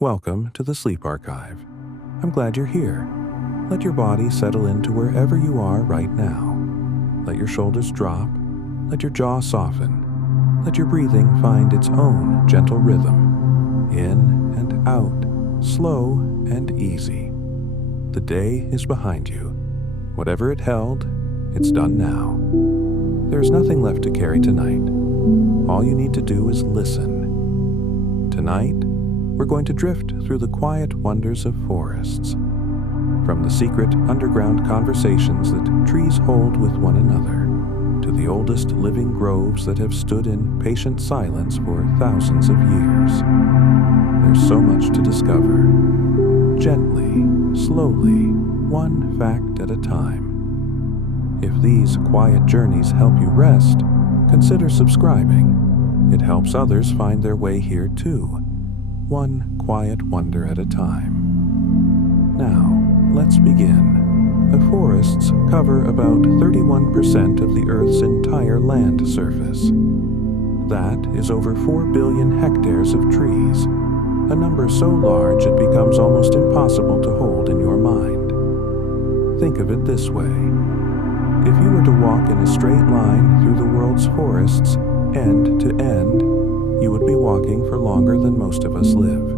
Welcome to the Sleep Archive. I'm glad you're here. Let your body settle into wherever you are right now. Let your shoulders drop. Let your jaw soften. Let your breathing find its own gentle rhythm. In and out, slow and easy. The day is behind you. Whatever it held, it's done now. There's nothing left to carry tonight. All you need to do is listen. Tonight, we're going to drift through the quiet wonders of forests. From the secret underground conversations that trees hold with one another, to the oldest living groves that have stood in patient silence for thousands of years. There's so much to discover. Gently, slowly, one fact at a time. If these quiet journeys help you rest, consider subscribing. It helps others find their way here too. One quiet wonder at a time. Now, let's begin. The forests cover about 31% of the Earth's entire land surface. That is over 4 billion hectares of trees, a number so large it becomes almost impossible to hold in your mind. Think of it this way. If you were to walk in a straight line through the world's forests, end to end, you would be walking for longer than most of us live.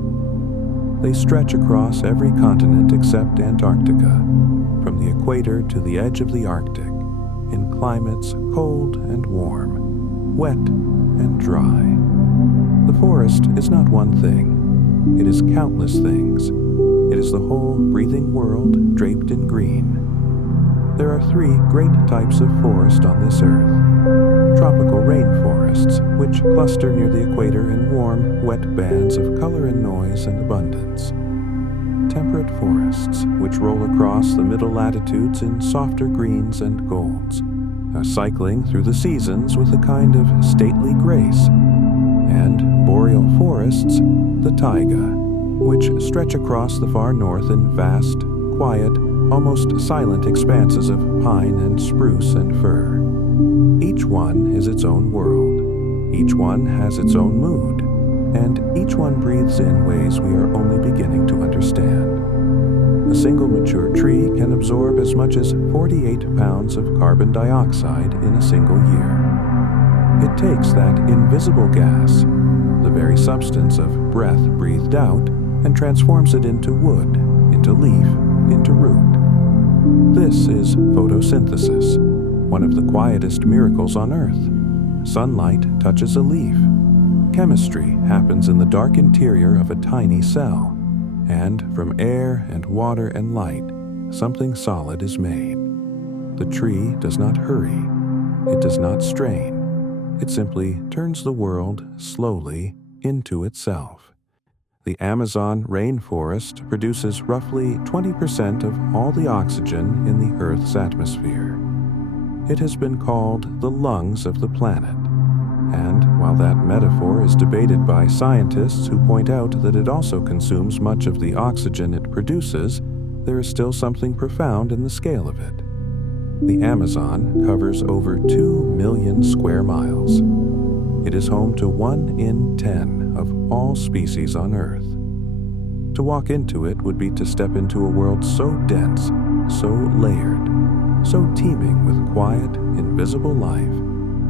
They stretch across every continent except Antarctica, from the equator to the edge of the Arctic, in climates cold and warm, wet and dry. The forest is not one thing. It is countless things. It is the whole breathing world draped in green. There are 3 great types of forest on this earth. Tropical rainforests, which cluster near the equator in warm, wet bands of color and noise and abundance. Temperate forests, which roll across the middle latitudes in softer greens and golds, cycling through the seasons with a kind of stately grace. And boreal forests, the taiga, which stretch across the far north in vast, quiet, almost silent expanses of pine and spruce and fir. Each one is its own world. Each one has its own mood, and each one breathes in ways we are only beginning to understand. A single mature tree can absorb as much as 48 pounds of carbon dioxide in a single year. It takes that invisible gas, the very substance of breath breathed out, and transforms it into wood, into leaf, into root. This is photosynthesis, one of the quietest miracles on Earth. Sunlight touches a leaf. Chemistry happens in the dark interior of a tiny cell, and from air and water and light, something solid is made. The tree does not hurry. It does not strain. It simply turns the world slowly into itself. The Amazon rainforest produces roughly 20% of all the oxygen in the Earth's atmosphere. It has been called the lungs of the planet, and while that metaphor is debated by scientists who point out that it also consumes much of the oxygen it produces, there is still something profound in the scale of it. The Amazon covers over 2 million square miles. It is home to 1 in 10 of all species on Earth. To walk into it would be to step into a world so dense, so layered, so teeming with quiet, invisible life,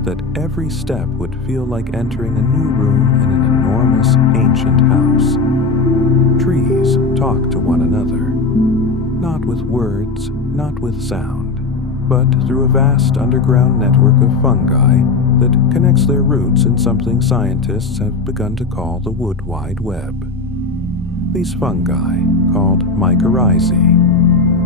that every step would feel like entering a new room in an enormous, ancient house. Trees talk to one another, not with words, not with sound, but through a vast underground network of fungi that connects their roots in something scientists have begun to call the Wood Wide Web. These fungi, called mycorrhizae,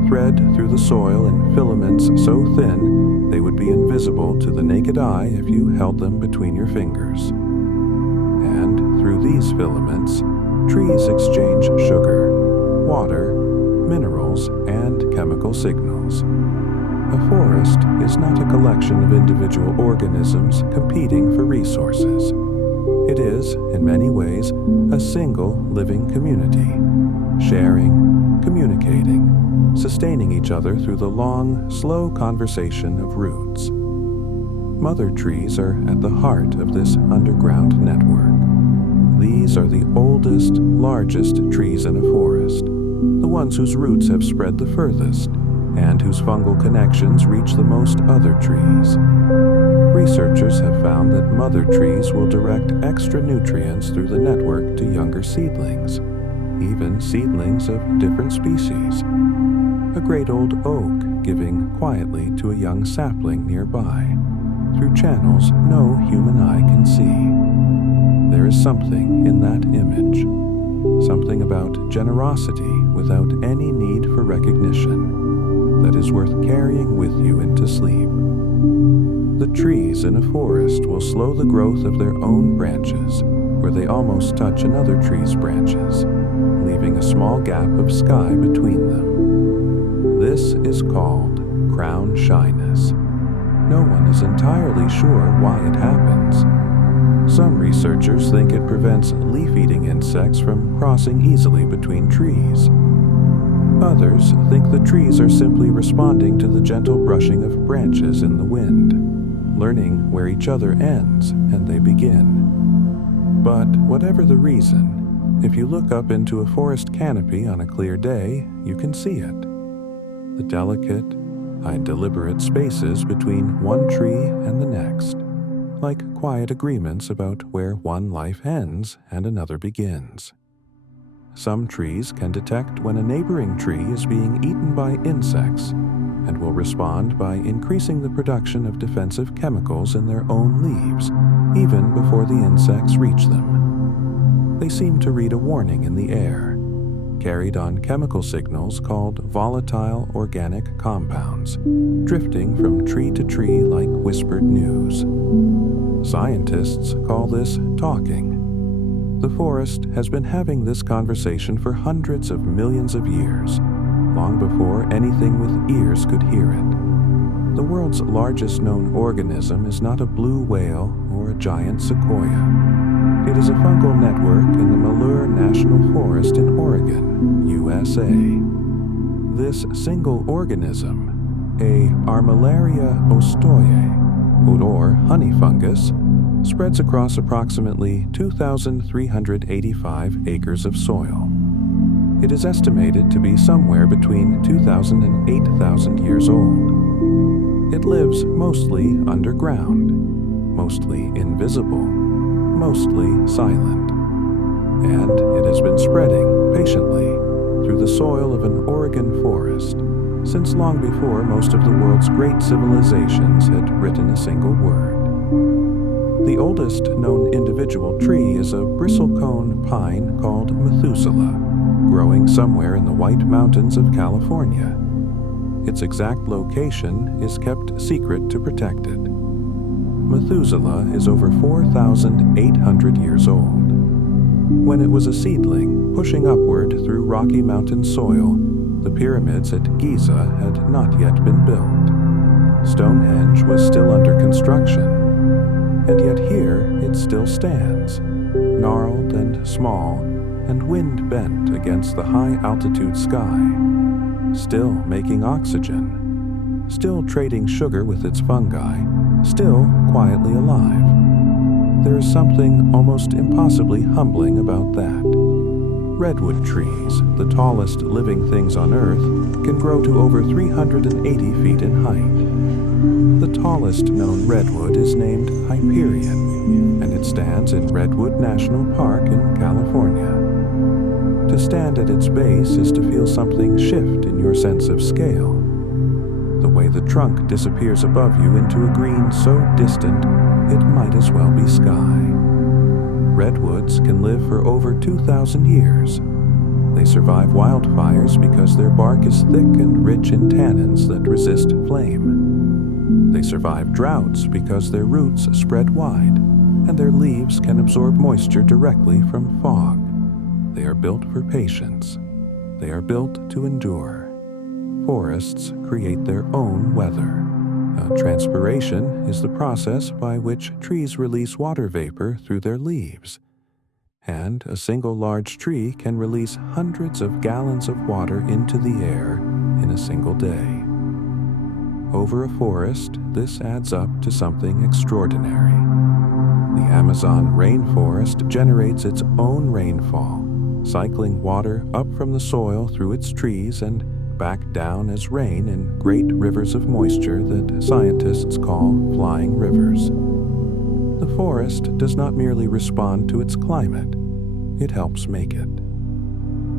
thread through the soil in filaments so thin they would be invisible to the naked eye if you held them between your fingers. And through these filaments, trees exchange sugar, water, minerals, and chemical signals. A forest is not a collection of individual organisms competing for resources. It is, in many ways, a single living community, sharing, communicating, sustaining each other through the long, slow conversation of roots. Mother trees are at the heart of this underground network. These are the oldest, largest trees in a forest, the ones whose roots have spread the furthest, and whose fungal connections reach the most other trees. Researchers have found that mother trees will direct extra nutrients through the network to younger seedlings, even seedlings of different species. A great old oak giving quietly to a young sapling nearby, through channels no human eye can see. There is something in that image, something about generosity without any need for recognition, that is worth carrying with you into sleep. The trees in a forest will slow the growth of their own branches, where they almost touch another tree's branches, leaving a small gap of sky between them. This is called crown shyness. No one is entirely sure why it happens. Some researchers think it prevents leaf-eating insects from crossing easily between trees. Others think the trees are simply responding to the gentle brushing of branches in the wind, learning where each other ends and they begin. But whatever the reason, if you look up into a forest canopy on a clear day, you can see it. The delicate, deliberate spaces between one tree and the next, like quiet agreements about where one life ends and another begins. Some trees can detect when a neighboring tree is being eaten by insects and will respond by increasing the production of defensive chemicals in their own leaves, even before the insects reach them. They seem to read a warning in the air, carried on chemical signals called volatile organic compounds, drifting from tree to tree like whispered news. Scientists call this talking. The forest has been having this conversation for hundreds of millions of years, long before anything with ears could hear it. The world's largest known organism is not a blue whale or a giant sequoia. It is a fungal network in the Malheur National Forest in Oregon, USA. This single organism, a Armillaria ostoyae, or honey fungus, spreads across approximately 2,385 acres of soil. It is estimated to be somewhere between 2,000 and 8,000 years old. It lives mostly underground, mostly invisible, mostly silent. And it has been spreading patiently through the soil of an Oregon forest since long before most of the world's great civilizations had written a single word. The oldest known individual tree is a bristlecone pine called Methuselah, growing somewhere in the White Mountains of California. Its exact location is kept secret to protect it. Methuselah is over 4,800 years old. When it was a seedling, pushing upward through Rocky Mountain soil, the pyramids at Giza had not yet been built. Stonehenge was still under construction. And yet here it still stands, gnarled and small, and wind-bent against the high-altitude sky, still making oxygen, still trading sugar with its fungi, still quietly alive. There is something almost impossibly humbling about that. Redwood trees, the tallest living things on Earth, can grow to over 380 feet in height. The tallest known redwood is named Hyperion, and it stands in Redwood National Park in California. To stand at its base is to feel something shift in your sense of scale. The way the trunk disappears above you into a green so distant it might as well be sky. Redwoods can live for over 2,000 years. They survive wildfires because their bark is thick and rich in tannins that resist flame. They survive droughts because their roots spread wide, and their leaves can absorb moisture directly from fog. They are built for patience. They are built to endure. Forests create their own weather. Transpiration is the process by which trees release water vapor through their leaves. And a single large tree can release hundreds of gallons of water into the air in a single day. Over a forest, this adds up to something extraordinary. The Amazon rainforest generates its own rainfall, cycling water up from the soil through its trees and back down as rain in great rivers of moisture that scientists call flying rivers. The forest does not merely respond to its climate, it helps make it.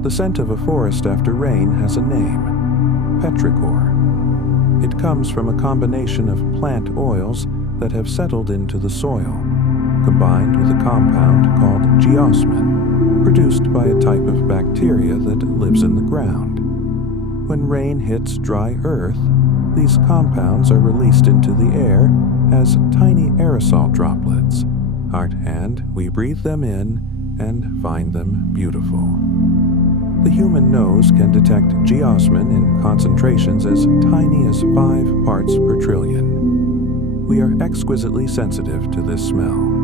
The scent of a forest after rain has a name, petrichor. It comes from a combination of plant oils that have settled into the soil, combined with a compound called geosmin, produced by a type of bacteria that lives in the ground. When rain hits dry earth, these compounds are released into the air as tiny aerosol droplets, and we breathe them in and find them beautiful. The human nose can detect geosmin in concentrations as tiny as 5 parts per trillion. We are exquisitely sensitive to this smell.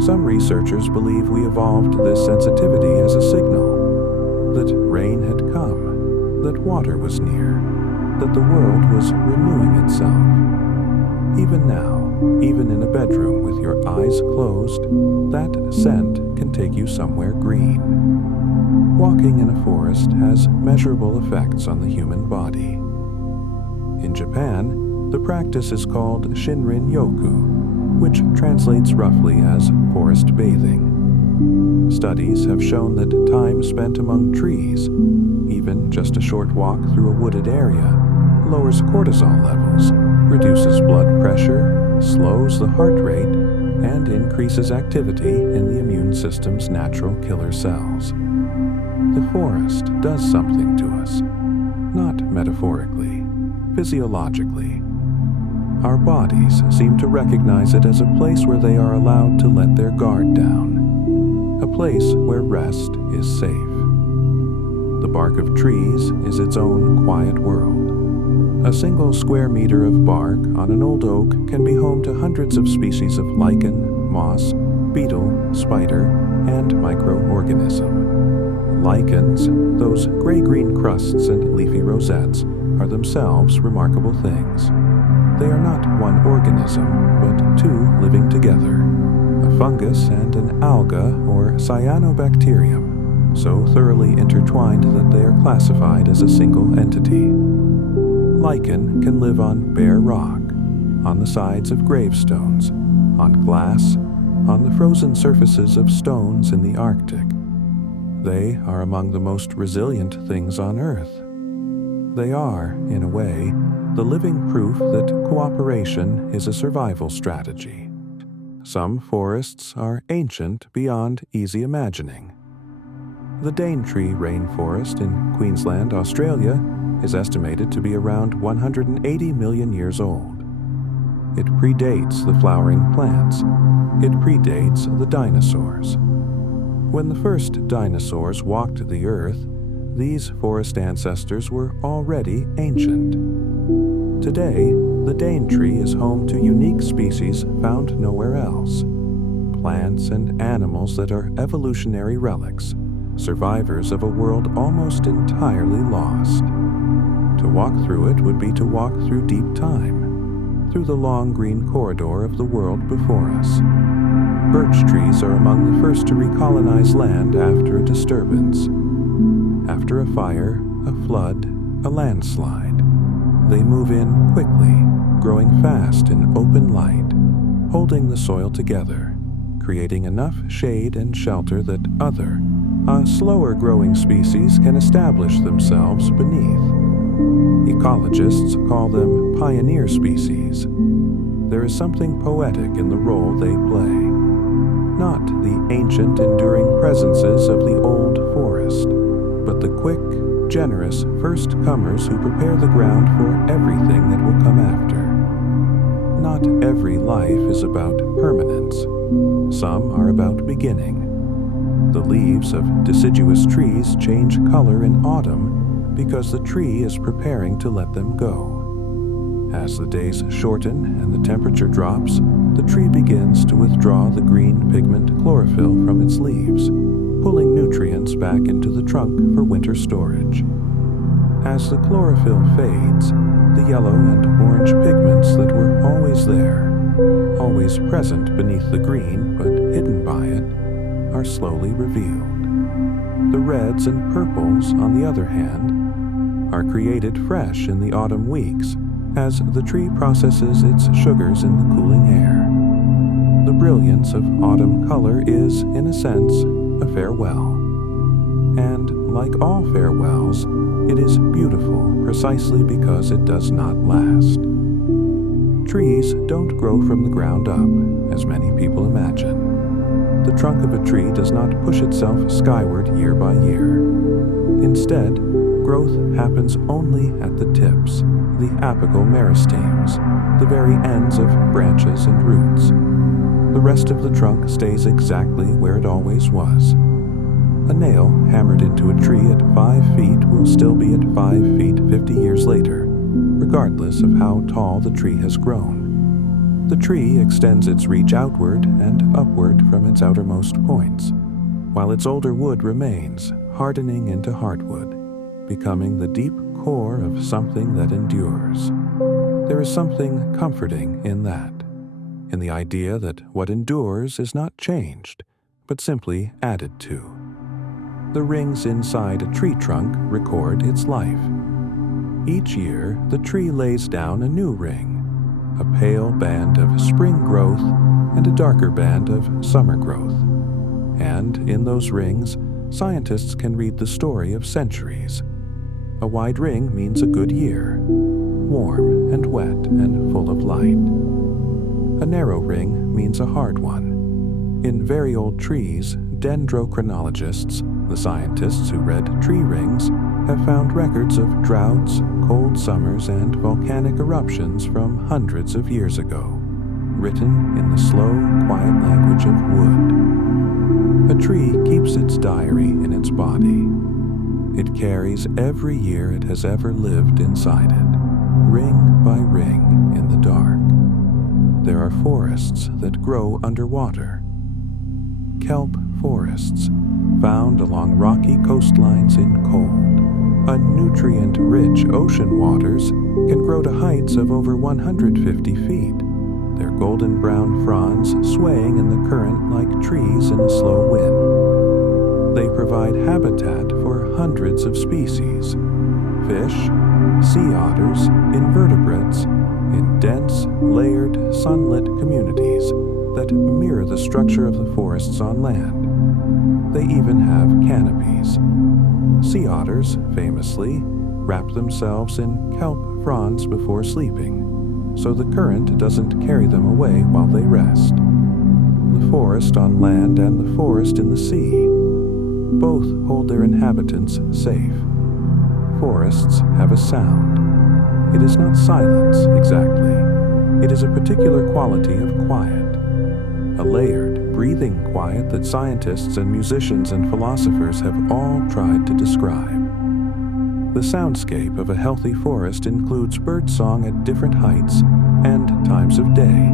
Some researchers believe we evolved this sensitivity as a signal that rain had come, that water was near, that the world was renewing itself. Even now, even in a bedroom with your eyes closed, that scent can take you somewhere green. Walking in a forest has measurable effects on the human body. In Japan, the practice is called Shinrin-yoku, which translates roughly as forest bathing. Studies have shown that time spent among trees, even just a short walk through a wooded area, lowers cortisol levels, reduces blood pressure, slows the heart rate, and increases activity in the immune system's natural killer cells. The forest does something to us, not metaphorically, physiologically. Our bodies seem to recognize it as a place where they are allowed to let their guard down, a place where rest is safe. The bark of trees is its own quiet world. A single square meter of bark on an old oak can be home to hundreds of species of lichen, moss, beetle, spider, and microorganism. Lichens, those gray-green crusts and leafy rosettes, are themselves remarkable things. They are not one organism, but two living together, a fungus and an alga or cyanobacterium, so thoroughly intertwined that they are classified as a single entity. Lichen can live on bare rock, on the sides of gravestones, on glass, on the frozen surfaces of stones in the Arctic. They are among the most resilient things on Earth. They are, in a way, the living proof that cooperation is a survival strategy. Some forests are ancient beyond easy imagining. The Daintree rainforest in Queensland, Australia, is estimated to be around 180 million years old. It predates the flowering plants. It predates the dinosaurs. When the first dinosaurs walked the earth, these forest ancestors were already ancient. Today, the Daintree is home to unique species found nowhere else. Plants and animals that are evolutionary relics, survivors of a world almost entirely lost. To walk through it would be to walk through deep time, through the long green corridor of the world before us. Birch trees are among the first to recolonize land after a disturbance. After a fire, a flood, a landslide, they move in quickly, growing fast in open light, holding the soil together, creating enough shade and shelter that other, slower-growing species can establish themselves beneath. Ecologists call them pioneer species. There is something poetic in the role they play. Not the ancient, enduring presences of the old forest, but the quick, generous first-comers who prepare the ground for everything that will come after. Not every life is about permanence. Some are about beginning. The leaves of deciduous trees change color in autumn because the tree is preparing to let them go. As the days shorten and the temperature drops, the tree begins to withdraw the green pigment chlorophyll from its leaves, pulling nutrients back into the trunk for winter storage. As the chlorophyll fades, the yellow and orange pigments that were always there, always present beneath the green but hidden by it, are slowly revealed. The reds and purples, on the other hand, are created fresh in the autumn weeks as the tree processes its sugars in the cooling air. The brilliance of autumn color is, in a sense, a farewell. And like all farewells, it is beautiful precisely because it does not last. Trees don't grow from the ground up, as many people imagine. The trunk of a tree does not push itself skyward year by year. Instead, growth happens only at the tips, the apical meristems, the very ends of branches and roots. The rest of the trunk stays exactly where it always was. A nail hammered into a tree at 5 feet will still be at 5 feet 50 years later, regardless of how tall the tree has grown. The tree extends its reach outward and upward from its outermost points, while its older wood remains, hardening into hardwood, becoming the deep core of something that endures. There is something comforting in that, in the idea that what endures is not changed, but simply added to. The rings inside a tree trunk record its life. Each year, the tree lays down a new ring, a pale band of spring growth and a darker band of summer growth. And in those rings, scientists can read the story of centuries. A wide ring means a good year, warm and wet and full of light. A narrow ring means a hard one. In very old trees, dendrochronologists, the scientists who read tree rings, have found records of droughts, cold summers, and volcanic eruptions from hundreds of years ago, written in the slow, quiet language of wood. A tree keeps its diary in its body. It carries every year it has ever lived inside it, ring by ring in the dark. There are forests that grow underwater. Kelp forests, found along rocky coastlines in cold, nutrient-rich ocean waters, can grow to heights of over 150 feet, their golden brown fronds swaying in the current like trees in a slow wind. They provide habitat for hundreds of species, fish, sea otters, invertebrates, in dense, layered, sunlit communities that mirror the structure of the forests on land. They even have canopies. Sea otters, famously, wrap themselves in kelp fronds before sleeping, so the current doesn't carry them away while they rest. The forest on land and the forest in the sea both hold their inhabitants safe. Forests have a sound. It is not silence, exactly. It is a particular quality of quiet, a layered, breathing quiet that scientists and musicians and philosophers have all tried to describe. The soundscape of a healthy forest includes birdsong at different heights and times of day,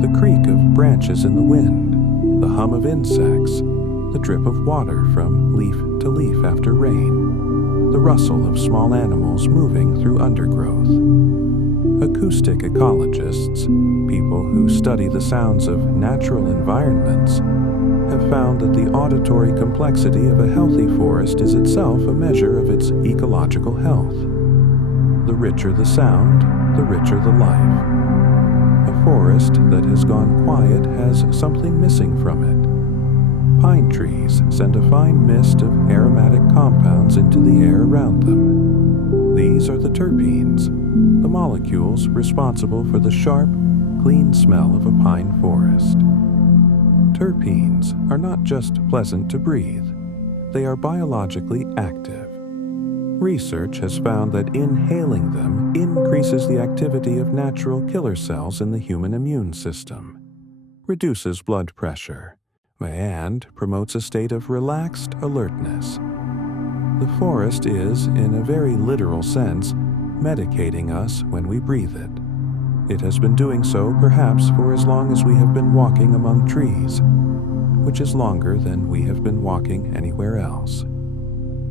the creak of branches in the wind, the hum of insects, the drip of water from leaf to leaf after rain, the rustle of small animals moving through undergrowth. Acoustic ecologists, people who study the sounds of natural environments, have found that the auditory complexity of a healthy forest is itself a measure of its ecological health. The richer the sound, the richer the life. A forest that has gone quiet has something missing from it. Pine trees send a fine mist of aromatic compounds into the air around them. These are the terpenes, the molecules responsible for the sharp, clean smell of a pine forest. Terpenes are not just pleasant to breathe, they are biologically active. Research has found that inhaling them increases the activity of natural killer cells in the human immune system, reduces blood pressure, and promotes a state of relaxed alertness. The forest is, in a very literal sense, medicating us when we breathe it. It has been doing so perhaps for as long as we have been walking among trees, which is longer than we have been walking anywhere else.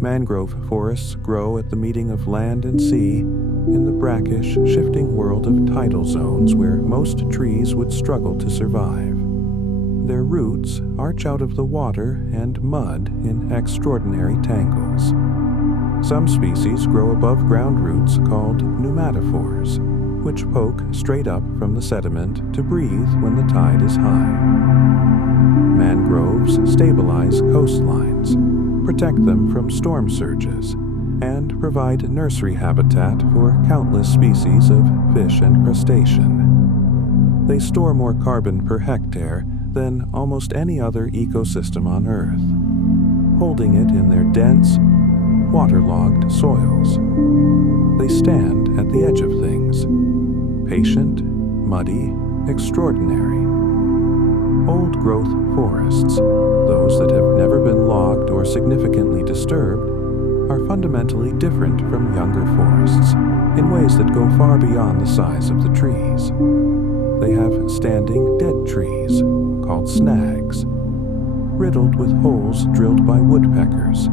Mangrove forests grow at the meeting of land and sea in the brackish, shifting world of tidal zones where most trees would struggle to survive. Their roots arch out of the water and mud in extraordinary tangles. Some species grow above ground roots called pneumatophores, which poke straight up from the sediment to breathe when the tide is high. Mangroves stabilize coastlines, protect them from storm surges, and provide nursery habitat for countless species of fish and crustacean. They store more carbon per hectare than almost any other ecosystem on Earth, holding it in their dense, waterlogged soils. They stand at the edge of things, patient, muddy, extraordinary. Old-growth forests, those that have never been logged or significantly disturbed, are fundamentally different from younger forests in ways that go far beyond the size of the trees. They have standing dead trees, called snags, riddled with holes drilled by woodpeckers,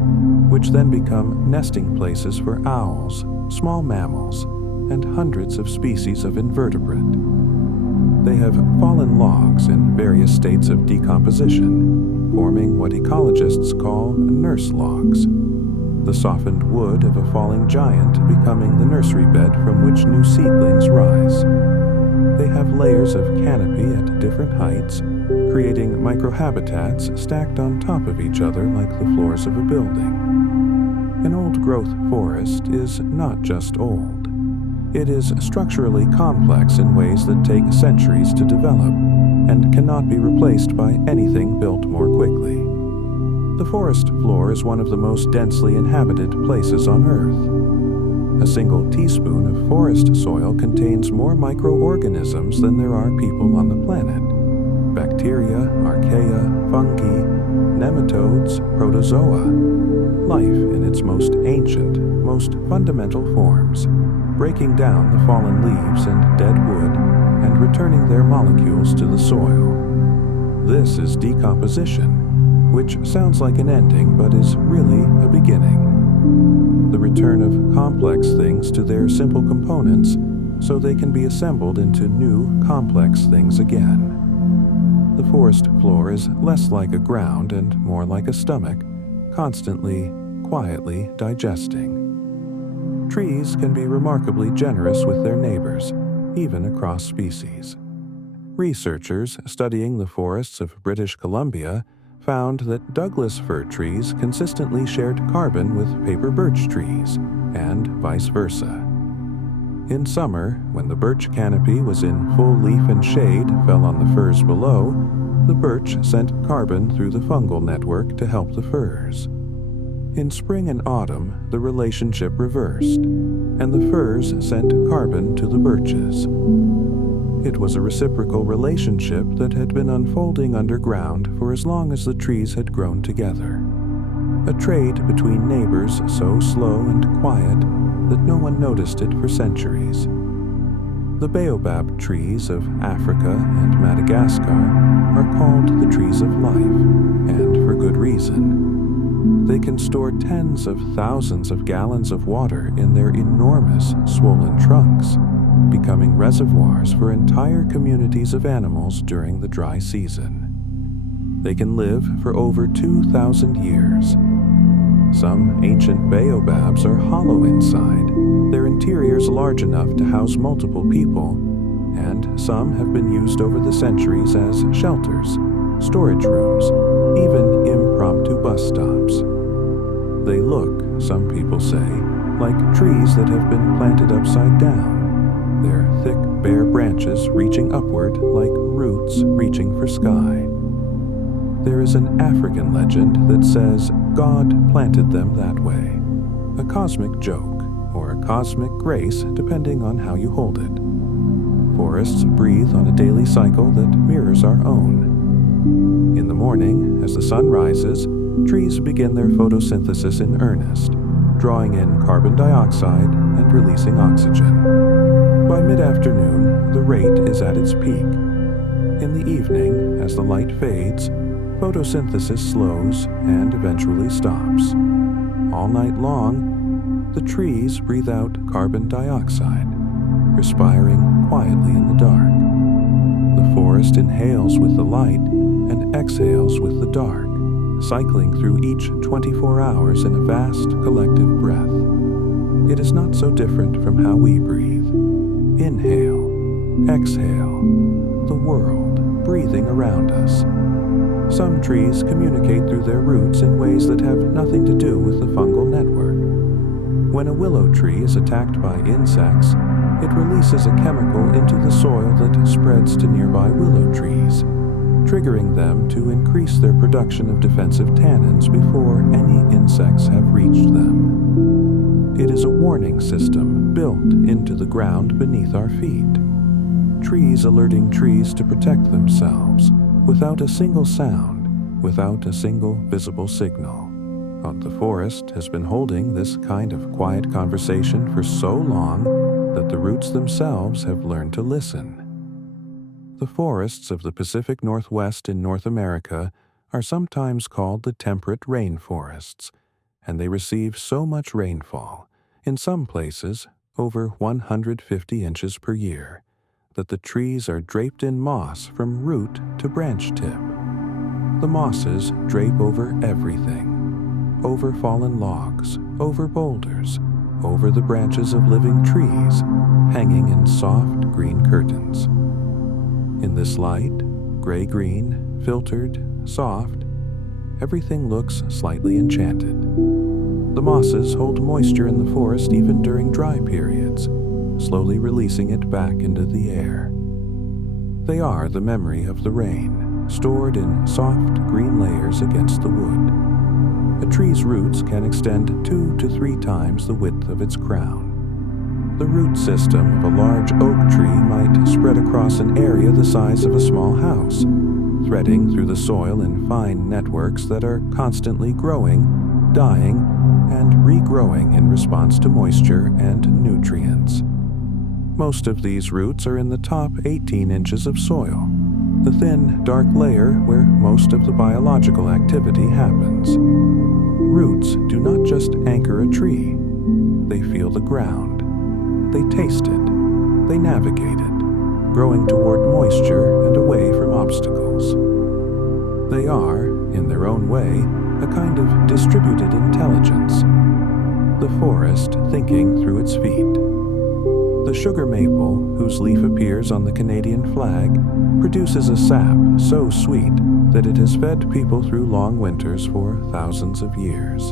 which then become nesting places for owls, small mammals, and hundreds of species of invertebrate. They have fallen logs in various states of decomposition, forming what ecologists call nurse logs, the softened wood of a falling giant becoming the nursery bed from which new seedlings rise. They have layers of canopy at different heights, creating microhabitats stacked on top of each other like the floors of a building. An old-growth forest is not just old. It is structurally complex in ways that take centuries to develop and cannot be replaced by anything built more quickly. The forest floor is one of the most densely inhabited places on Earth. A single teaspoon of forest soil contains more microorganisms than there are people on the planet. Bacteria, archaea, fungi, nematodes, protozoa. Life in its most ancient, most fundamental forms, breaking down the fallen leaves and dead wood and returning their molecules to the soil. This is decomposition, which sounds like an ending but is really a beginning. The return of complex things to their simple components so they can be assembled into new, complex things again. The forest floor is less like a ground and more like a stomach, constantly, quietly digesting. Trees can be remarkably generous with their neighbors, even across species. Researchers studying the forests of British Columbia found that Douglas fir trees consistently shared carbon with paper birch trees, and vice versa. In summer, when the birch canopy was in full leaf and shade fell on the firs below, the birch sent carbon through the fungal network to help the firs. In spring and autumn, the relationship reversed, and the firs sent carbon to the birches. It was a reciprocal relationship that had been unfolding underground for as long as the trees had grown together. A trade between neighbors so slow and quiet that no one noticed it for centuries. The baobab trees of Africa and Madagascar are called the trees of life, and for good reason. They can store tens of thousands of gallons of water in their enormous, swollen trunks, becoming reservoirs for entire communities of animals during the dry season. They can live for over 2,000 years. Some ancient baobabs are hollow inside, their interiors large enough to house multiple people, and some have been used over the centuries as shelters, storage rooms, even impromptu bus stops. They look, some people say, like trees that have been planted upside down, their thick, bare branches reaching upward like roots reaching for sky. There is an African legend that says God planted them that way, a cosmic joke or a cosmic grace depending on how you hold it. Forests breathe on a daily cycle that mirrors our own. In the morning, as the sun rises, trees begin their photosynthesis in earnest, drawing in carbon dioxide and releasing oxygen. By mid-afternoon, the rate is at its peak. In the evening, as the light fades, photosynthesis slows and eventually stops. all night long, the trees breathe out carbon dioxide, respiring quietly in the dark. The forest inhales with the light and exhales with the dark, cycling through each 24 hours in a vast collective breath. It is not so different from how we breathe. Inhale, exhale, the world breathing around us. Some trees communicate through their roots in ways that have nothing to do with the fungal network. When a willow tree is attacked by insects, it releases a chemical into the soil that spreads to nearby willow trees, triggering them to increase their production of defensive tannins before any insects have reached them. It is a warning system built into the ground beneath our feet. Trees alerting trees to protect themselves, without a single sound, without a single visible signal. The forest has been holding this kind of quiet conversation for so long that the roots themselves have learned to listen. The forests of the Pacific Northwest in North America are sometimes called the temperate rainforests, and they receive so much rainfall, in some places over 150 inches per year, that the trees are draped in moss from root to branch tip. The mosses drape over everything, over fallen logs, over boulders, over the branches of living trees, hanging in soft green curtains. In this light, gray-green, filtered, soft, everything looks slightly enchanted. The mosses hold moisture in the forest even during dry periods, slowly releasing it back into the air. They are the memory of the rain, stored in soft green layers against the wood. A tree's roots can extend 2 to 3 times the width of its crown. The root system of a large oak tree might spread across an area the size of a small house, threading through the soil in fine networks that are constantly growing, dying, and regrowing in response to moisture and nutrients. Most of these roots are in the top 18 inches of soil, the thin, dark layer where most of the biological activity happens. Roots do not just anchor a tree. They feel the ground. They taste it. They navigate it, growing toward moisture and away from obstacles. They are, in their own way, a kind of distributed intelligence. The forest thinking through its feet. The sugar maple, whose leaf appears on the Canadian flag, produces a sap so sweet that it has fed people through long winters for thousands of years.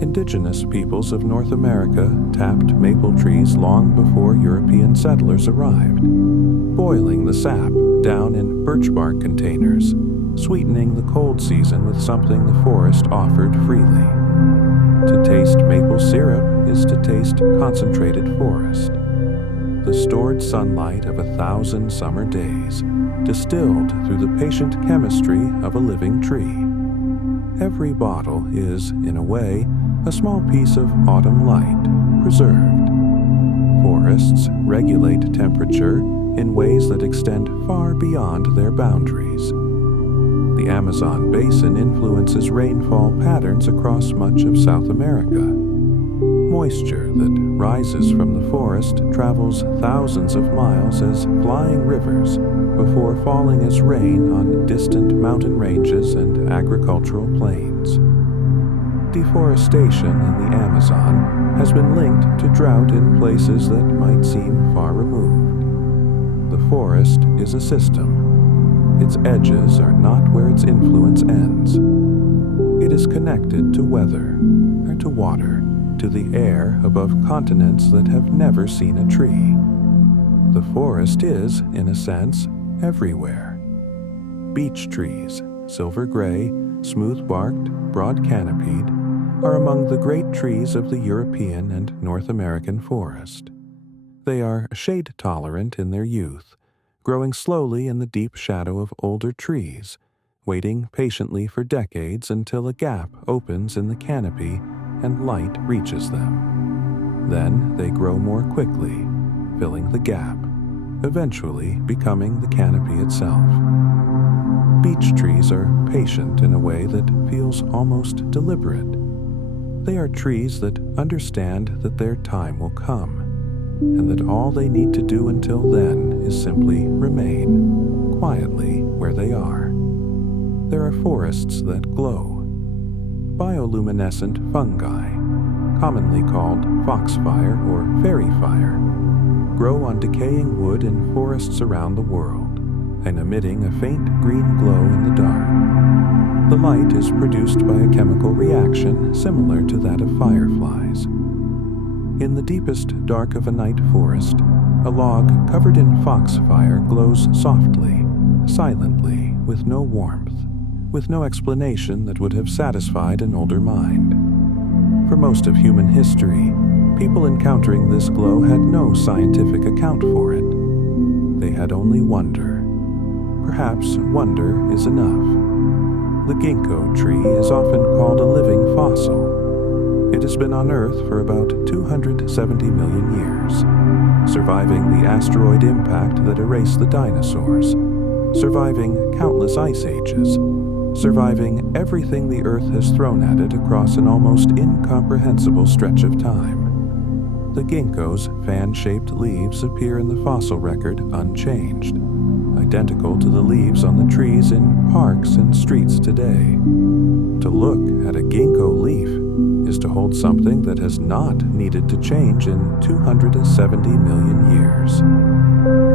Indigenous peoples of North America tapped maple trees long before European settlers arrived, boiling the sap down in birch bark containers, sweetening the cold season with something the forest offered freely. To taste maple syrup is to taste concentrated forest. The stored sunlight of 1,000 summer days, distilled through the patient chemistry of a living tree. Every bottle is, in a way, a small piece of autumn light, preserved. Forests regulate temperature in ways that extend far beyond their boundaries. The Amazon basin influences rainfall patterns across much of South America. Moisture that rises from the forest travels thousands of miles as flying rivers before falling as rain on distant mountain ranges and agricultural plains. Deforestation in the Amazon has been linked to drought in places that might seem far removed. The forest is a system. Its edges are not where its influence ends. It is connected to weather, or to water, to the air above continents that have never seen a tree. The forest is, in a sense, everywhere. Beech trees, silver gray, smooth-barked, broad-canopied, are among the great trees of the European and North American forest. They are shade-tolerant in their youth, growing slowly in the deep shadow of older trees, waiting patiently for decades until a gap opens in the canopy and light reaches them. Then they grow more quickly, filling the gap, eventually becoming the canopy itself. Beech trees are patient in a way that feels almost deliberate. They are trees that understand that their time will come, and that all they need to do until then is simply remain quietly where they are. There are forests that glow. Bioluminescent fungi, commonly called foxfire or fairy fire, grow on decaying wood in forests around the world, and emitting a faint green glow in the dark. The light is produced by a chemical reaction similar to that of fireflies. In the deepest dark of a night forest, a log covered in foxfire glows softly, silently, with no warmth, with no explanation that would have satisfied an older mind. For most of human history, people encountering this glow had no scientific account for it. They had only wonder. Perhaps wonder is enough. The ginkgo tree is often called a living fossil. It has been on Earth for about 270 million years, surviving the asteroid impact that erased the dinosaurs, surviving countless ice ages, surviving everything the Earth has thrown at it across an almost incomprehensible stretch of time. The ginkgo's fan-shaped leaves appear in the fossil record unchanged, identical to the leaves on the trees in parks and streets today. To look at a ginkgo leaf is to hold something that has not needed to change in 270 million years.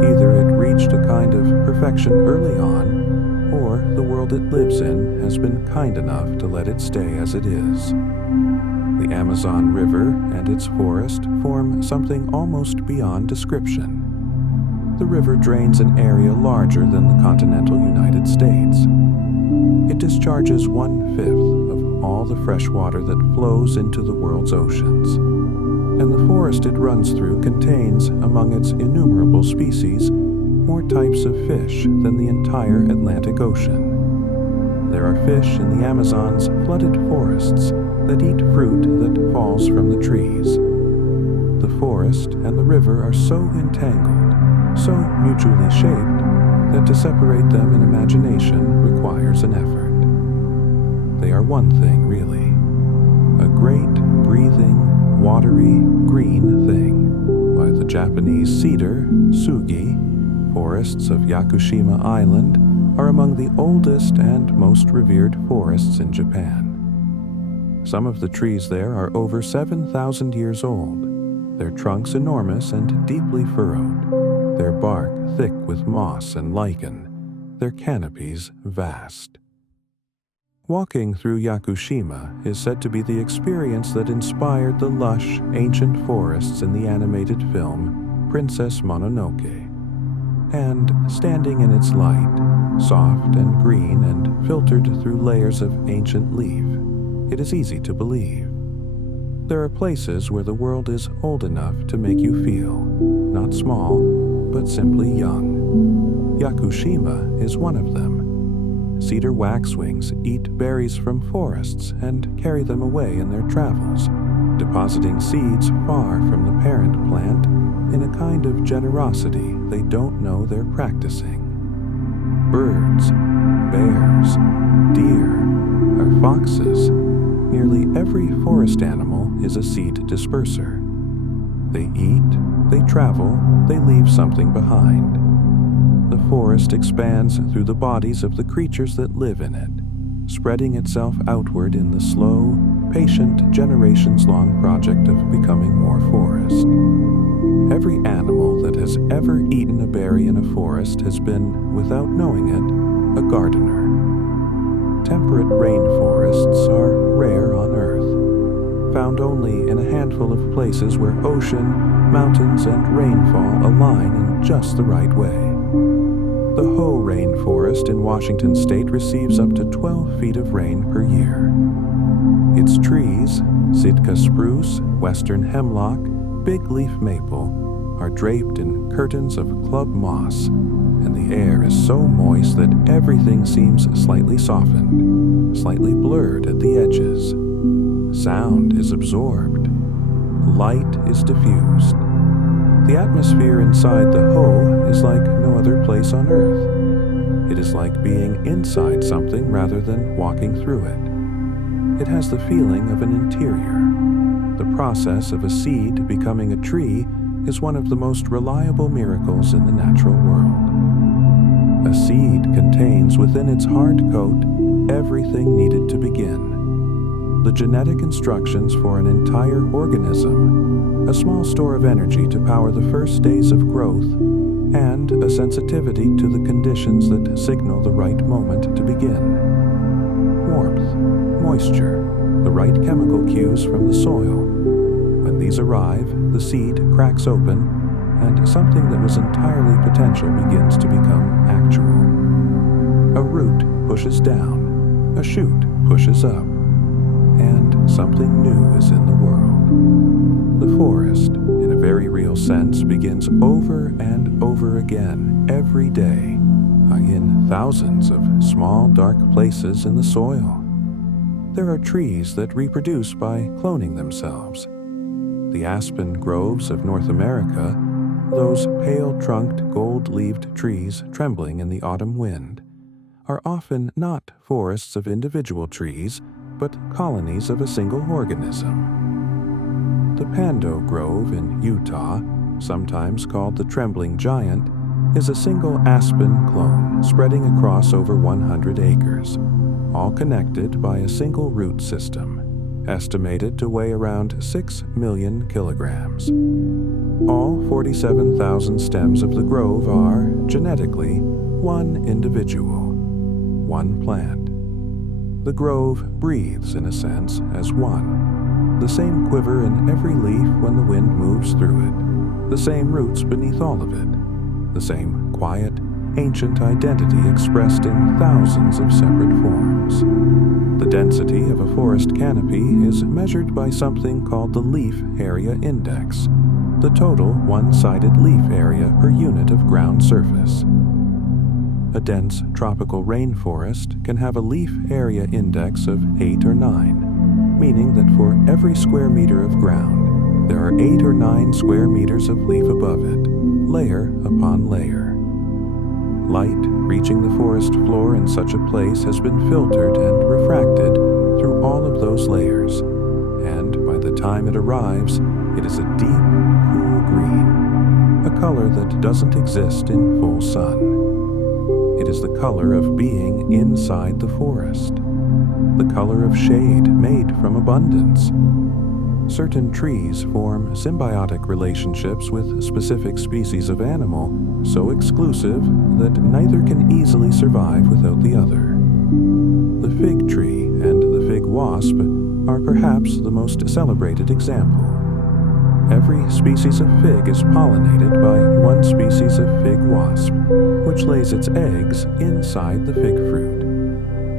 Either it reached a kind of perfection early on, or the world it lives in has been kind enough to let it stay as it is. The Amazon River and its forest form something almost beyond description. The river drains an area larger than the continental United States. It discharges 1/5 of all the fresh water that flows into the world's oceans. And the forest it runs through contains, among its innumerable species, more types of fish than the entire Atlantic Ocean. There are fish in the Amazon's flooded forests that eat fruit that falls from the trees. The forest and the river are so entangled, so mutually shaped, that to separate them in imagination requires an effort. They are one thing, really. A great, breathing, watery, green thing, while the Japanese cedar, sugi, forests of Yakushima Island are among the oldest and most revered forests in Japan. Some of the trees there are over 7,000 years old, their trunks enormous and deeply furrowed, their bark thick with moss and lichen, their canopies vast. Walking through Yakushima is said to be the experience that inspired the lush, ancient forests in the animated film Princess Mononoke. And standing in its light, soft and green and filtered through layers of ancient leaf, it is easy to believe. There are places where the world is old enough to make you feel, not small, but simply young. Yakushima is one of them. Cedar waxwings eat berries from forests and carry them away in their travels, depositing seeds far from the parent plant in a kind of generosity they don't know they're practicing. Birds, bears, deer, or foxes, nearly every forest animal is a seed disperser. They eat, they travel, they leave something behind. The forest expands through the bodies of the creatures that live in it, spreading itself outward in the slow, patient, generations-long project of becoming more forest. Every animal that has ever eaten a berry in a forest has been, without knowing it, a gardener. Temperate rainforests are rare on Earth, found only in a handful of places where ocean, mountains, and rainfall align in just the right way. The Hoh rainforest in Washington state receives up to 12 feet of rain per year. Its trees, Sitka spruce, western hemlock, big leaf maple, are draped in curtains of club moss, and the air is so moist that everything seems slightly softened, slightly blurred at the edges. Sound is absorbed. Light is diffused. The atmosphere inside the Hoh is like no other place on Earth. It is like being inside something rather than walking through it. it has the feeling of an interior. The process of a seed becoming a tree is one of the most reliable miracles in the natural world. A seed contains within its hard coat everything needed to begin. The genetic instructions for an entire organism, a small store of energy to power the first days of growth, and a sensitivity to the conditions that signal the right moment to begin. Warmth, moisture, the right chemical cues from the soil. When these arrive, the seed cracks open, and something that was entirely potential begins to become actual. A root pushes down, a shoot pushes up, and something new is in the world. The forest, in a very real sense, begins over and over again every day, in thousands of small, dark places in the soil. There are trees that reproduce by cloning themselves. The aspen groves of North America, those pale-trunked, gold-leaved trees trembling in the autumn wind, are often not forests of individual trees, but colonies of a single organism. The Pando Grove in Utah, sometimes called the Trembling Giant, is a single aspen clone spreading across over 100 acres, all connected by a single root system, estimated to weigh around 6 million kilograms. All 47,000 stems of the grove are, genetically, one individual, one plant. The grove breathes, in a sense, as one. The same quiver in every leaf when the wind moves through it. The same roots beneath all of it. The same quiet, ancient identity expressed in thousands of separate forms. The density of a forest canopy is measured by something called the leaf area index, the total one-sided leaf area per unit of ground surface. A dense tropical rainforest can have a leaf area index of 8 or 9, meaning that for every square meter of ground, there are 8 or 9 square meters of leaf above it, layer upon layer. Light reaching the forest floor in such a place has been filtered and refracted through all of those layers, and by the time it arrives, it is a deep, cool green, a color that doesn't exist in full sun. It is the color of being inside the forest, the color of shade made from abundance. Certain trees form symbiotic relationships with specific species of animal so exclusive that neither can easily survive without the other. The fig tree and the fig wasp are perhaps the most celebrated example. Every species of fig is pollinated by one species of fig wasp, which lays its eggs inside the fig fruit.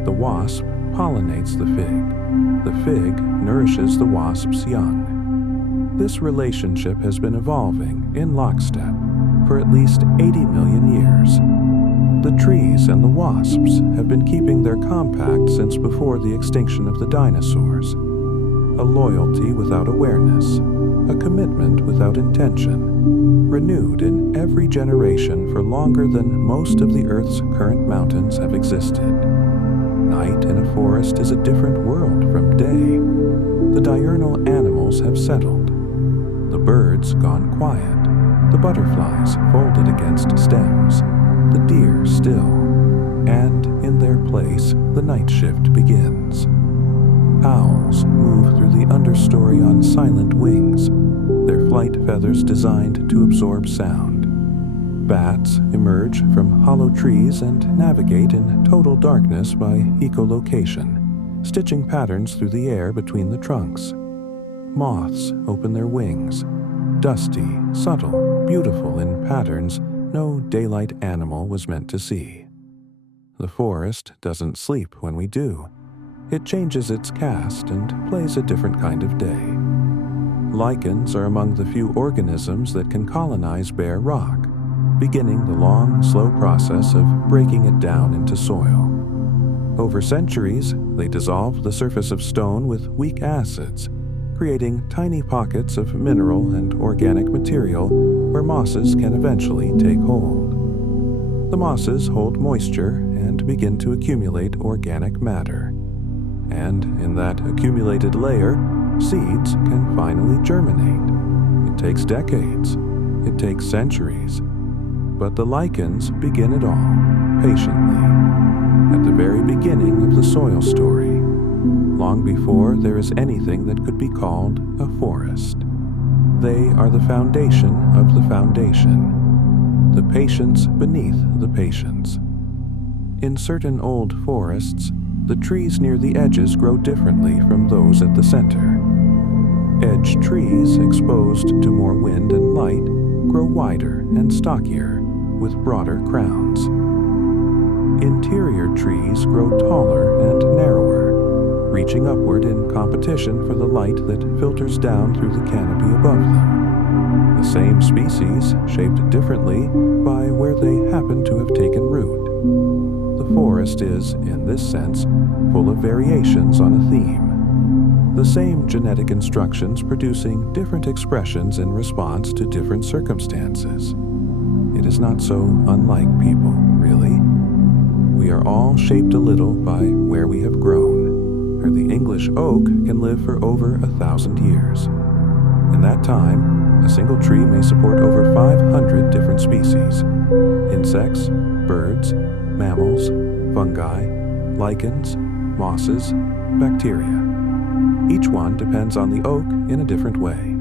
The wasp pollinates the fig. The fig nourishes the wasp's young. This relationship has been evolving in lockstep for at least 80 million years. The trees and the wasps have been keeping their compact since before the extinction of the dinosaurs. A loyalty without awareness, a commitment without intention, renewed in every generation for longer than most of the Earth's current mountains have existed. Night in a forest is a different world from day. The diurnal animals have settled. The birds gone quiet. The butterflies folded against stems. The deer still. And in their place, the night shift begins. Owls move through the understory on silent wings, their flight feathers designed to absorb sound. Bats emerge from hollow trees and navigate in total darkness by echolocation, stitching patterns through the air between the trunks. Moths open their wings, dusty, subtle, beautiful in patterns no daylight animal was meant to see. The forest doesn't sleep when we do. It changes its cast and plays a different kind of day. Lichens are among the few organisms that can colonize bare rock, beginning the long, slow process of breaking it down into soil. Over centuries, they dissolve the surface of stone with weak acids, creating tiny pockets of mineral and organic material where mosses can eventually take hold. The mosses hold moisture and begin to accumulate organic matter. And in that accumulated layer, seeds can finally germinate. It takes decades. It takes centuries. But the lichens begin it all, patiently, at the very beginning of the soil story, long before there is anything that could be called a forest. They are the foundation of the foundation, the patience beneath the patience. In certain old forests, the trees near the edges grow differently from those at the center. Edge trees, exposed to more wind and light, grow wider and stockier, with broader crowns. Interior trees grow taller and narrower, reaching upward in competition for the light that filters down through the canopy above them. The same species, shaped differently by where they happen to have taken root. The forest is, in this sense, full of variations on a theme. The same genetic instructions producing different expressions in response to different circumstances. It is not so unlike people, really. We are all shaped a little by where we have grown, where the English oak can live for over 1,000 years. In that time, a single tree may support over 500 different species: insects, birds, mammals, fungi, lichens, mosses, bacteria. Each one depends on the oak in a different way.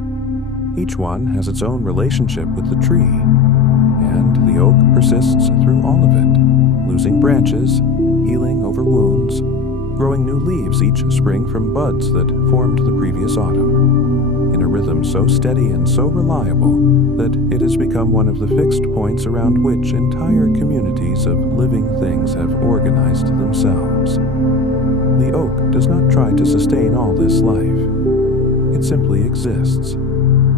Each one has its own relationship with the tree, and the oak persists through all of it, losing branches, healing over wounds, growing new leaves each spring from buds that formed the previous autumn, in a rhythm so steady and so reliable that it has become one of the fixed points around which entire communities of living things have organized themselves. The oak does not try to sustain all this life. It simply exists,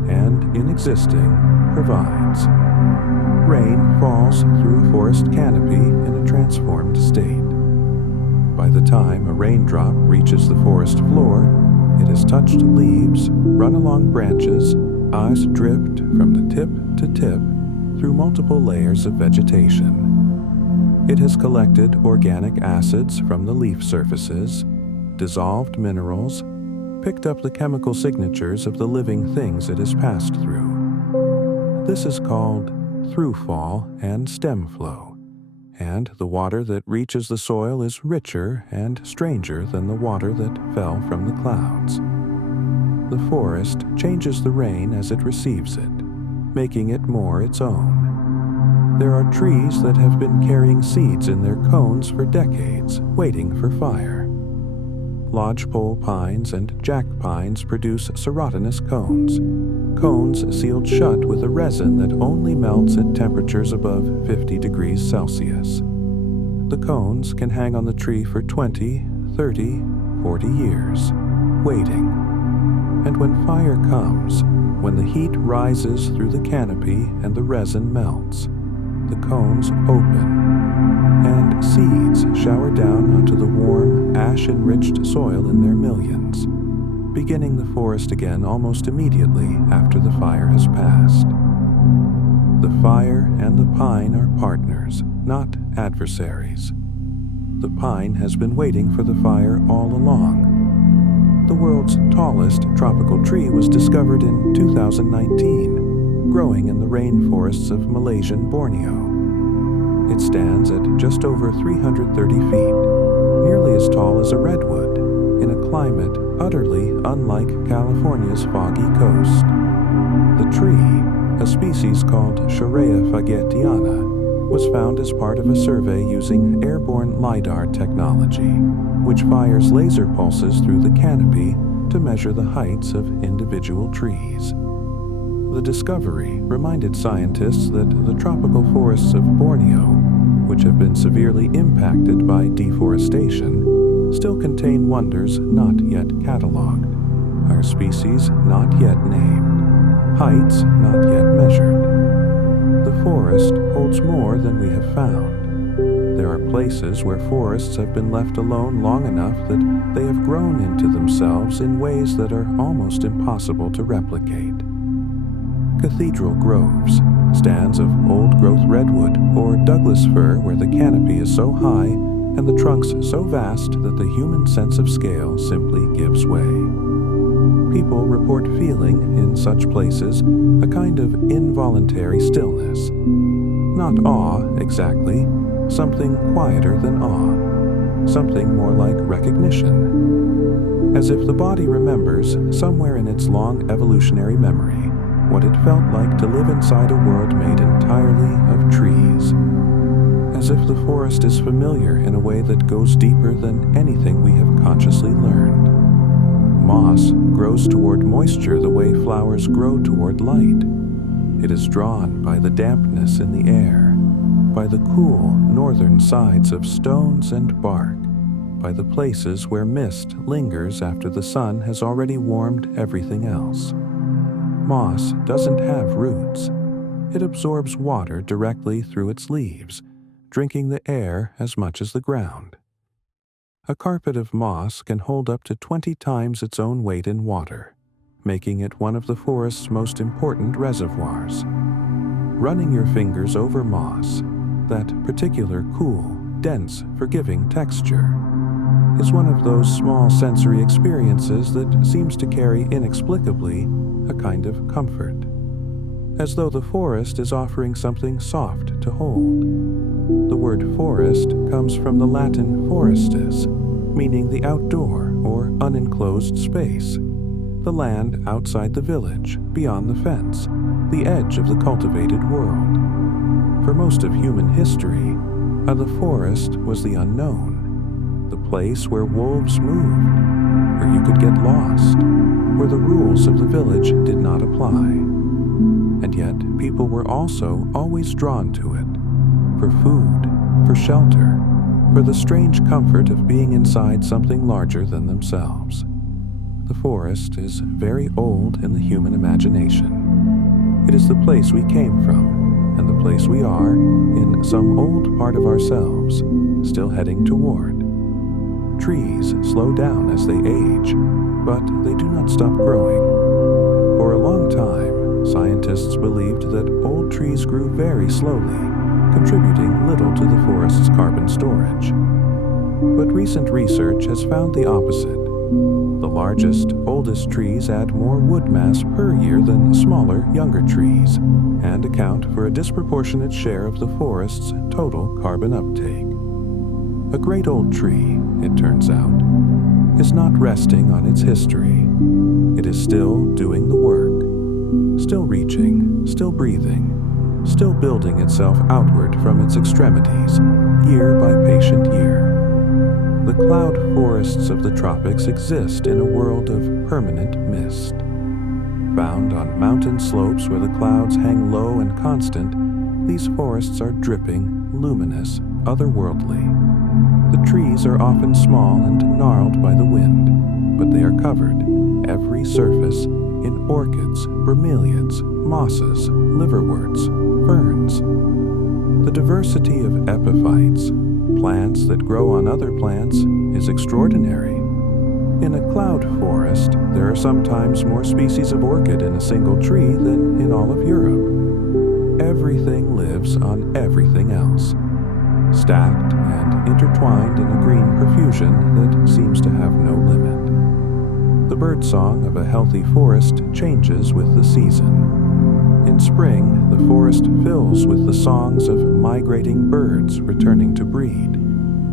and in existing, provides. Rain falls through a forest canopy in a transformed state. By the time a raindrop reaches the forest floor, it has touched leaves, run along branches, eyes dripped from the tip to tip through multiple layers of vegetation. It has collected organic acids from the leaf surfaces, dissolved minerals, picked up the chemical signatures of the living things it has passed through. This is called throughfall and stem flow, and the water that reaches the soil is richer and stranger than the water that fell from the clouds. The forest changes the rain as it receives it, making it more its own. There are trees that have been carrying seeds in their cones for decades, waiting for fire. Lodgepole pines and jack pines produce serotinous cones sealed shut with a resin that only melts at temperatures above 50 degrees Celsius. The cones can hang on the tree for 20, 30, 40 years, waiting. And when fire comes, when the heat rises through the canopy and the resin melts, the cones open, and seeds shower down onto the warm, ash-enriched soil in their millions, beginning the forest again almost immediately after the fire has passed. The fire and the pine are partners, not adversaries. The pine has been waiting for the fire all along. The world's tallest tropical tree was discovered in 2019, growing in the rainforests of Malaysian Borneo. It stands at just over 330 feet, nearly as tall as a redwood, in a climate utterly unlike California's foggy coast. The tree, a species called Shorea fagetiana, was found as part of a survey using airborne LiDAR technology, which fires laser pulses through the canopy to measure the heights of individual trees. The discovery reminded scientists that the tropical forests of Borneo, which have been severely impacted by deforestation, still contain wonders not yet catalogued, our species not yet named, heights not yet measured. The forest holds more than we have found. There are places where forests have been left alone long enough that they have grown into themselves in ways that are almost impossible to replicate. Cathedral groves, stands of old-growth redwood or Douglas fir where the canopy is so high and the trunks so vast that the human sense of scale simply gives way. People report feeling, in such places, a kind of involuntary stillness. Not awe, exactly, something quieter than awe, something more like recognition. As if the body remembers, somewhere in its long evolutionary memory, what it felt like to live inside a world made entirely of trees. As if the forest is familiar in a way that goes deeper than anything we have consciously learned. Moss grows toward moisture the way flowers grow toward light. It is drawn by the dampness in the air, by the cool northern sides of stones and bark, by the places where mist lingers after the sun has already warmed everything else. Moss doesn't have roots. It absorbs water directly through its leaves, drinking the air as much as the ground. A carpet of moss can hold up to 20 times its own weight in water, making it one of the forest's most important reservoirs. Running your fingers over moss, that particular cool, dense, forgiving texture, is one of those small sensory experiences that seems to carry inexplicably a kind of comfort, as though the forest is offering something soft to hold. The word forest comes from the Latin forestus, meaning the outdoor or unenclosed space, the land outside the village, beyond the fence, the edge of the cultivated world. For most of human history, the forest was the unknown, the place where wolves moved, where you could get lost, where the rules of the village did not apply. And yet people were also always drawn to it, for food, for shelter, for the strange comfort of being inside something larger than themselves. The forest is very old in the human imagination. It is the place we came from, and the place we are, in some old part of ourselves, still heading toward. Trees slow down as they age, but they do not stop growing. For a long time, scientists believed that old trees grew very slowly, contributing little to the forest's carbon storage. But recent research has found the opposite. The largest, oldest trees add more wood mass per year than smaller, younger trees, and account for a disproportionate share of the forest's total carbon uptake. A great old tree, it turns out, is not resting on its history. It is still doing the work, still reaching, still breathing, still building itself outward from its extremities, year by patient year. The cloud forests of the tropics exist in a world of permanent mist. Found on mountain slopes where the clouds hang low and constant, these forests are dripping, luminous, otherworldly. The trees are often small and gnarled by the wind, but they are covered, every surface, in orchids, bromeliads, mosses, liverworts, ferns. The diversity of epiphytes, plants that grow on other plants, is extraordinary. In a cloud forest, there are sometimes more species of orchid in a single tree than in all of Europe. Everything lives on everything else, stacked and intertwined in a green profusion that seems to have no limit. The birdsong of a healthy forest changes with the season. In spring, the forest fills with the songs of migrating birds returning to breed,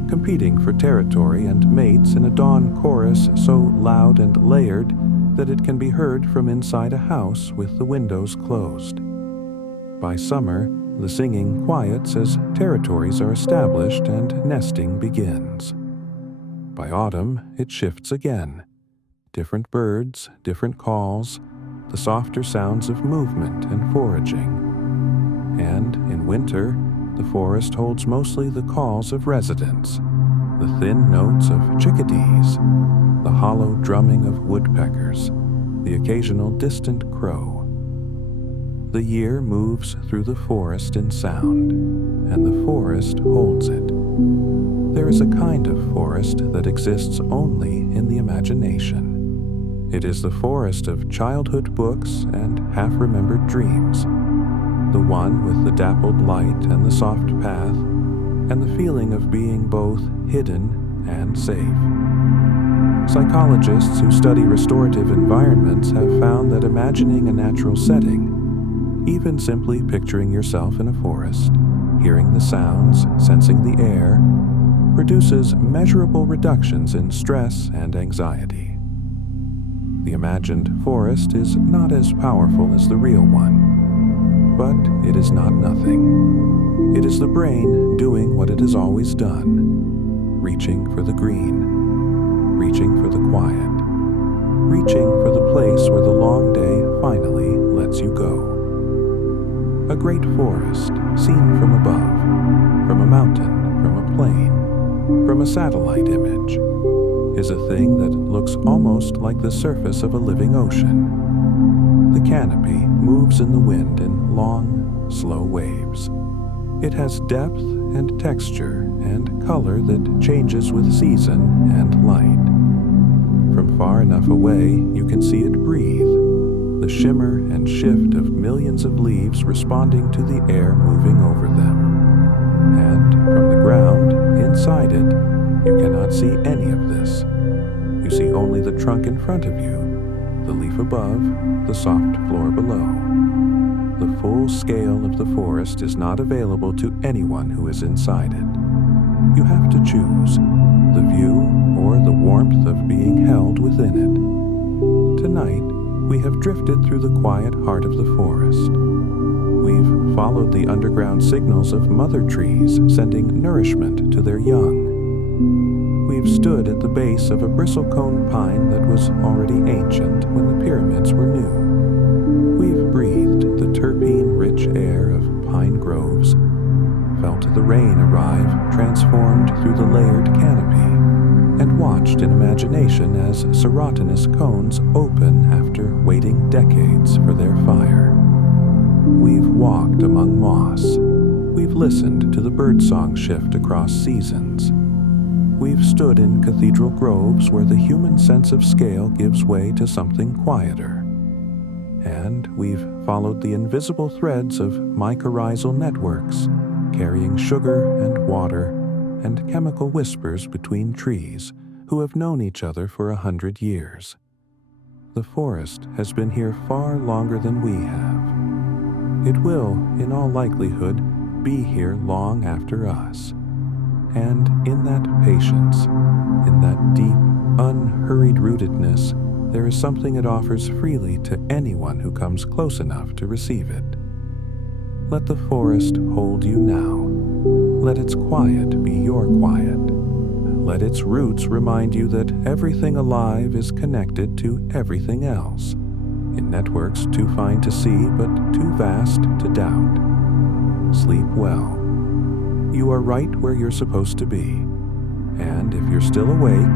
competing for territory and mates in a dawn chorus so loud and layered that it can be heard from inside a house with the windows closed. By summer, the singing quiets as territories are established and nesting begins. By autumn, it shifts again. Different birds, different calls, the softer sounds of movement and foraging. And in winter, the forest holds mostly the calls of residents, the thin notes of chickadees, the hollow drumming of woodpeckers, the occasional distant crow. The year moves through the forest in sound, and the forest holds it. There is a kind of forest that exists only in the imagination. It is the forest of childhood books and half-remembered dreams, the one with the dappled light and the soft path, and the feeling of being both hidden and safe. Psychologists who study restorative environments have found that imagining a natural setting, even simply picturing yourself in a forest, hearing the sounds, sensing the air, produces measurable reductions in stress and anxiety. The imagined forest is not as powerful as the real one, but it is not nothing. It is the brain doing what it has always done, reaching for the green, reaching for the quiet, reaching for the place where the long day finally lets you go. A great forest, seen from above, from a mountain, from a plain, from a satellite image, is a thing that looks almost like the surface of a living ocean. The canopy moves in the wind in long, slow waves. It has depth and texture and color that changes with season and light. From far enough away, you can see it breathe, the shimmer and shift of millions of leaves responding to the air moving over them. And from the ground, inside it, you cannot see any of this. You see only the trunk in front of you, the leaf above, the soft floor below. The full scale of the forest is not available to anyone who is inside it. You have to choose the view or the warmth of being held within it. Tonight, we have drifted through the quiet heart of the forest. We've followed the underground signals of mother trees sending nourishment to their young. We've stood at the base of a bristlecone pine that was already ancient when the pyramids were new. We've breathed the terpene-rich air of pine groves, felt the rain arrive transformed through the layered canopy, and watched in imagination as serotinous cones open after waiting decades for their fire. We've walked among moss. We've listened to the birdsong shift across seasons. We've stood in cathedral groves where the human sense of scale gives way to something quieter. And we've followed the invisible threads of mycorrhizal networks, carrying sugar and water and chemical whispers between trees who have known each other for 100 years. The forest has been here far longer than we have. It will, in all likelihood, be here long after us. And in that patience, in that deep, unhurried rootedness, there is something it offers freely to anyone who comes close enough to receive it. Let the forest hold you now. Let its quiet be your quiet. Let its roots remind you that everything alive is connected to everything else, in networks too fine to see but too vast to doubt. Sleep well. You are right where you're supposed to be. And if you're still awake,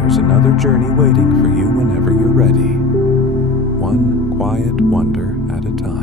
there's another journey waiting for you whenever you're ready. One quiet wonder at a time.